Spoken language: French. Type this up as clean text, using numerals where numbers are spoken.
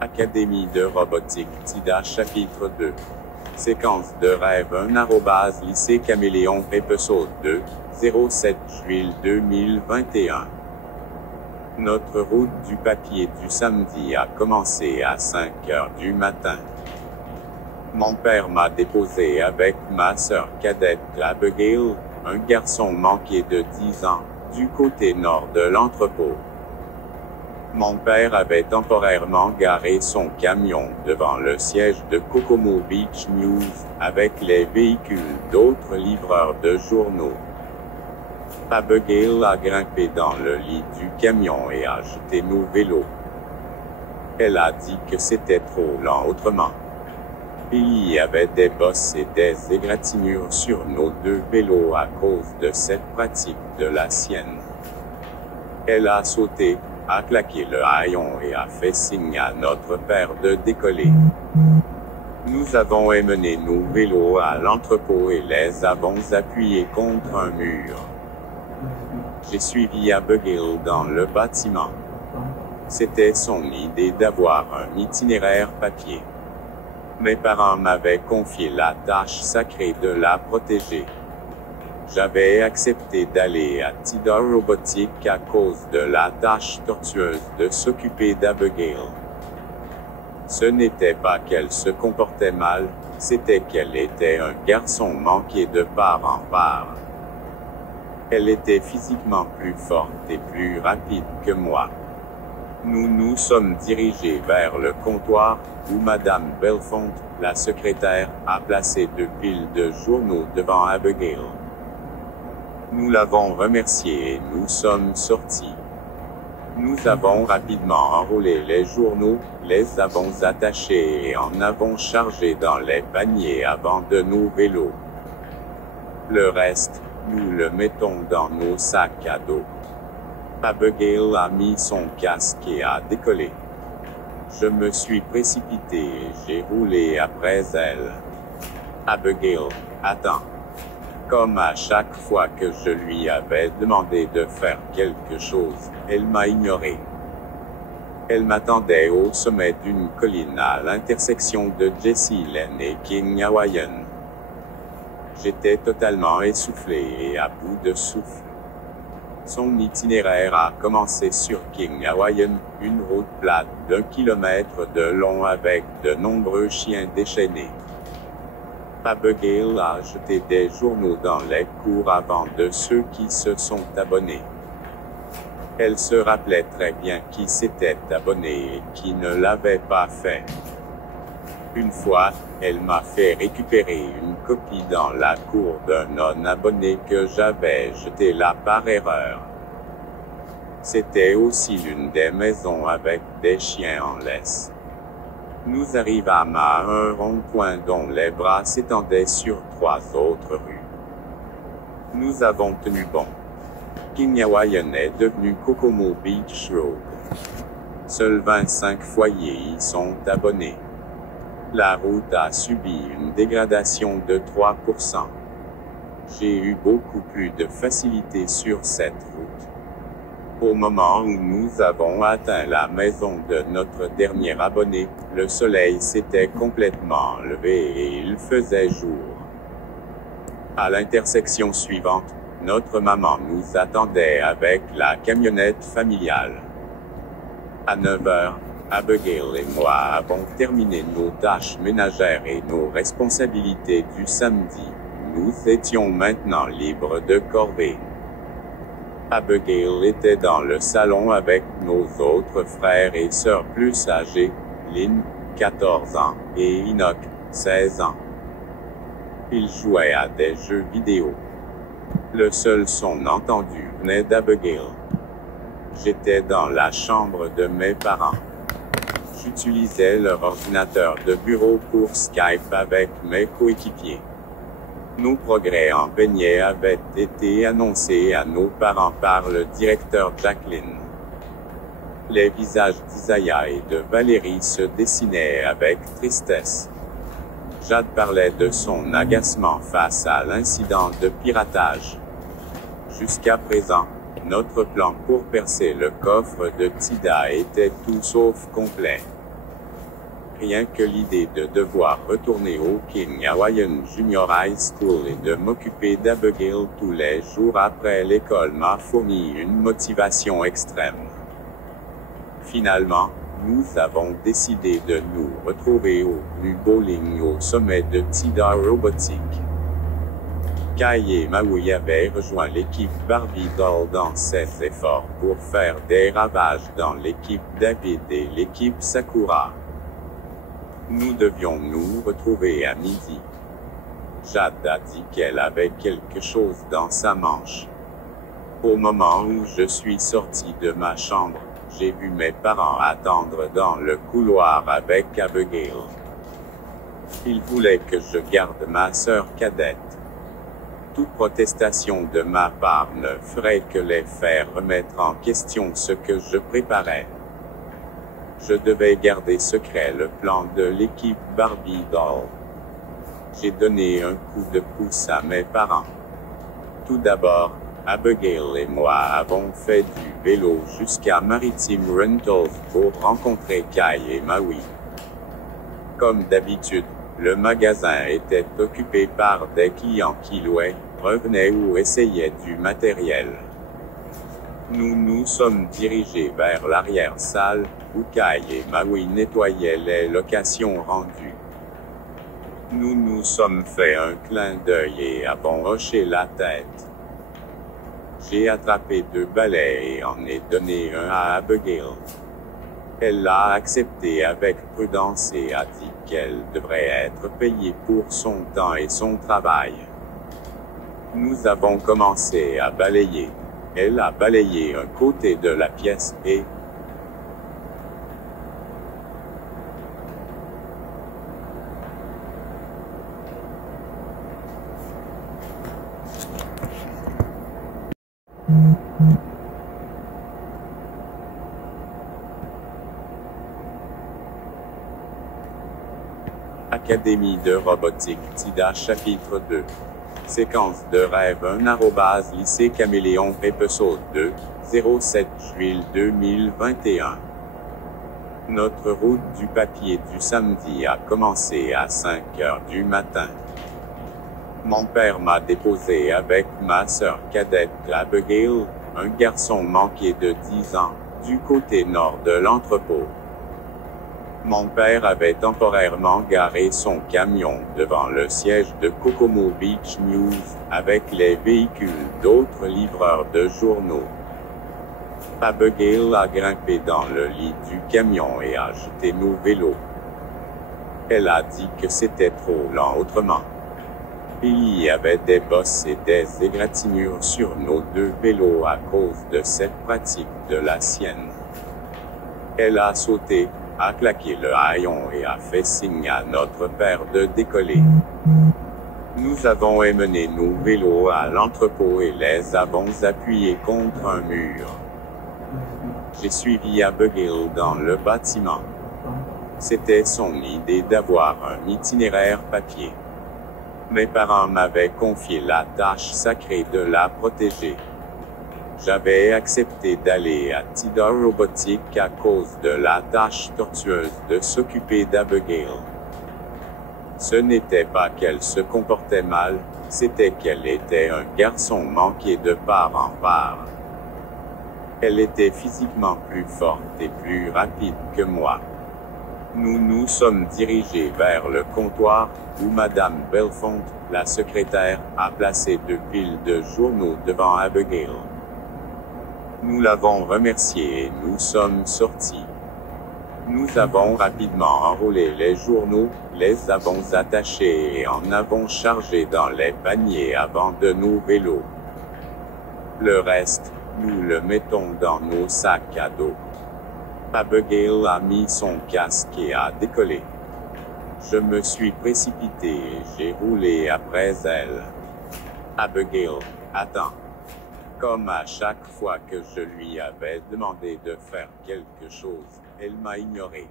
Académie de robotique TIDA chapitre 2. Séquence de rêve 1 lycée Caméléon épisode 2, 07 juillet 2021. Notre route du papier du samedi a commencé à 5 heures du matin. Mon père m'a déposé avec ma sœur cadette Abigail, un garçon manqué de 10 ans, du côté nord de l'entrepôt. Mon père avait temporairement garé son camion devant le siège de Kokomo Beach News, avec les véhicules d'autres livreurs de journaux. Abigail a grimpé dans le lit du camion et a jeté nos vélos. Elle a dit que c'était trop lent autrement. Il y avait des bosses et des égratignures sur nos 2 vélos à cause de cette pratique de la sienne. Elle a sauté, a claqué le haillon et a fait signe à notre père de décoller. Nous avons emmené nos vélos à l'entrepôt et les avons appuyés contre un mur. J'ai suivi Abigail dans le bâtiment. C'était son idée d'avoir un itinéraire papier. Mes parents m'avaient confié la tâche sacrée de la protéger. J'avais accepté d'aller à TIDA Robotique à cause de la tâche tortueuse de s'occuper d'Abigail. Ce n'était pas qu'elle se comportait mal, c'était qu'elle était un garçon manqué de part en part. Elle était physiquement plus forte et plus rapide que moi. Nous nous sommes dirigés vers le comptoir, où Madame Belfont, la secrétaire, a placé 2 piles de journaux devant Abigail. Nous l'avons remerciée et nous sommes sortis. Nous avons rapidement enroulé les journaux, les avons attachés et en avons chargé dans les paniers avant de nos vélos. Le reste, nous le mettons dans nos sacs à dos. Abigail a mis son casque et a décollé. Je me suis précipité et j'ai roulé après elle. Abigail, attends. Comme à chaque fois que je lui avais demandé de faire quelque chose, elle m'a ignoré. Elle m'attendait au sommet d'une colline à l'intersection de Jessie Lane et King Hawaiian. J'étais totalement essoufflé et à bout de souffle. Son itinéraire a commencé sur King Hawaiian, une route plate d'1 kilomètre de long avec de nombreux chiens déchaînés. Abigail a jeté des journaux dans les cours avant de ceux qui se sont abonnés. Elle se rappelait très bien qui s'était abonné et qui ne l'avait pas fait. Une fois, elle m'a fait récupérer une copie dans la cour d'un non-abonné que j'avais jeté là par erreur. C'était aussi l'une des maisons avec des chiens en laisse. Nous arrivâmes à un rond-point dont les bras s'étendaient sur 3 autres rues. Nous avons tenu bon. King Hawaiian est devenu Kokomo Beach Road. Seuls 25 foyers y sont abonnés. La route a subi une dégradation de 3%. J'ai eu beaucoup plus de facilité sur cette route. Au moment où nous avons atteint la maison de notre dernier abonné, le soleil s'était complètement levé et il faisait jour. À l'intersection suivante, notre maman nous attendait avec la camionnette familiale. À 9 heures, Abigail et moi avons terminé nos tâches ménagères et nos responsabilités du samedi. Nous étions maintenant libres de corvée. Abigail était dans le salon avec nos autres frères et sœurs plus âgés, Lynn, 14 ans, et Enoch, 16 ans. Ils jouaient à des jeux vidéo. Le seul son entendu venait d'Abigail. J'étais dans la chambre de mes parents. J'utilisais leur ordinateur de bureau pour Skype avec mes coéquipiers. Nos progrès en beignet avaient été annoncés à nos parents par le directeur Jacqueline. Les visages d'Isaiah et de Valérie se dessinaient avec tristesse. Jade parlait de son agacement face à l'incident de piratage. Jusqu'à présent, notre plan pour percer le coffre de Tida était tout sauf complet. Rien que l'idée de devoir retourner au King Hawaiian Junior High School et de m'occuper d'Abigail tous les jours après l'école m'a fourni une motivation extrême. Finalement, nous avons décidé de nous retrouver au plus bowling au sommet de Tida Robotique. Kai et Maui avaient rejoint l'équipe Barbie Doll dans ses efforts pour faire des ravages dans l'équipe David et l'équipe Sakura. Nous devions nous retrouver à midi. Jade a dit qu'elle avait quelque chose dans sa manche. Au moment où je suis sorti de ma chambre, j'ai vu mes parents attendre dans le couloir avec Abigail. Ils voulaient que je garde ma sœur cadette. Toute protestation de ma part ne ferait que les faire remettre en question ce que je préparais. Je devais garder secret le plan de l'équipe Barbie Doll. J'ai donné un coup de pouce à mes parents. Tout d'abord, Abigail et moi avons fait du vélo jusqu'à Maritime Rentals pour rencontrer Kai et Maui. Comme d'habitude, le magasin était occupé par des clients qui louaient, revenaient ou essayaient du matériel. Nous nous sommes dirigés vers l'arrière-salle, où Kai et Maui nettoyaient les locations rendues. Nous nous sommes fait un clin d'œil et avons hoché la tête. J'ai attrapé 2 balais et en ai donné un à Abigail. Elle l'a accepté avec prudence et a dit qu'elle devrait être payée pour son temps et son travail. Nous avons commencé à balayer. Elle a balayé un côté de la pièce et Académie de robotique Tida chapitre 2. Séquence de rêve 1 lycée Caméléon épisode 2, 07 juillet 2021. Notre route du papier du samedi a commencé à 5 heures du matin. Mon père m'a déposé avec ma sœur cadette Abigail, un garçon manqué de 10 ans, du côté nord de l'entrepôt. Mon père avait temporairement garé son camion devant le siège de Kokomo Beach News, avec les véhicules d'autres livreurs de journaux. Abigail a grimpé dans le lit du camion et a jeté nos vélos. Elle a dit que c'était trop lent autrement. Il y avait des bosses et des égratignures sur nos 2 vélos à cause de cette pratique de la sienne. Elle a sauté, a claqué le haillon et a fait signe à notre père de décoller. Nous avons emmené nos vélos à l'entrepôt et les avons appuyés contre un mur. J'ai suivi Abigail dans le bâtiment. C'était son idée d'avoir un itinéraire papier. Mes parents m'avaient confié la tâche sacrée de la protéger. J'avais accepté d'aller à Tida Robotique à cause de la tâche tortueuse de s'occuper d'Abigail. Ce n'était pas qu'elle se comportait mal, c'était qu'elle était un garçon manqué de part en part. Elle était physiquement plus forte et plus rapide que moi. Nous nous sommes dirigés vers le comptoir, où Madame Belfont, la secrétaire, a placé 2 piles de journaux devant Abigail. Nous l'avons remerciée et nous sommes sortis. Nous avons rapidement enroulé les journaux, les avons attachés et en avons chargé dans les paniers avant de nos vélos. Le reste, nous le mettons dans nos sacs à dos. Abigail a mis son casque et a décollé. Je me suis précipité et j'ai roulé après elle. Abigail, attends. Comme à chaque fois que je lui avais demandé de faire quelque chose, elle m'a ignoré.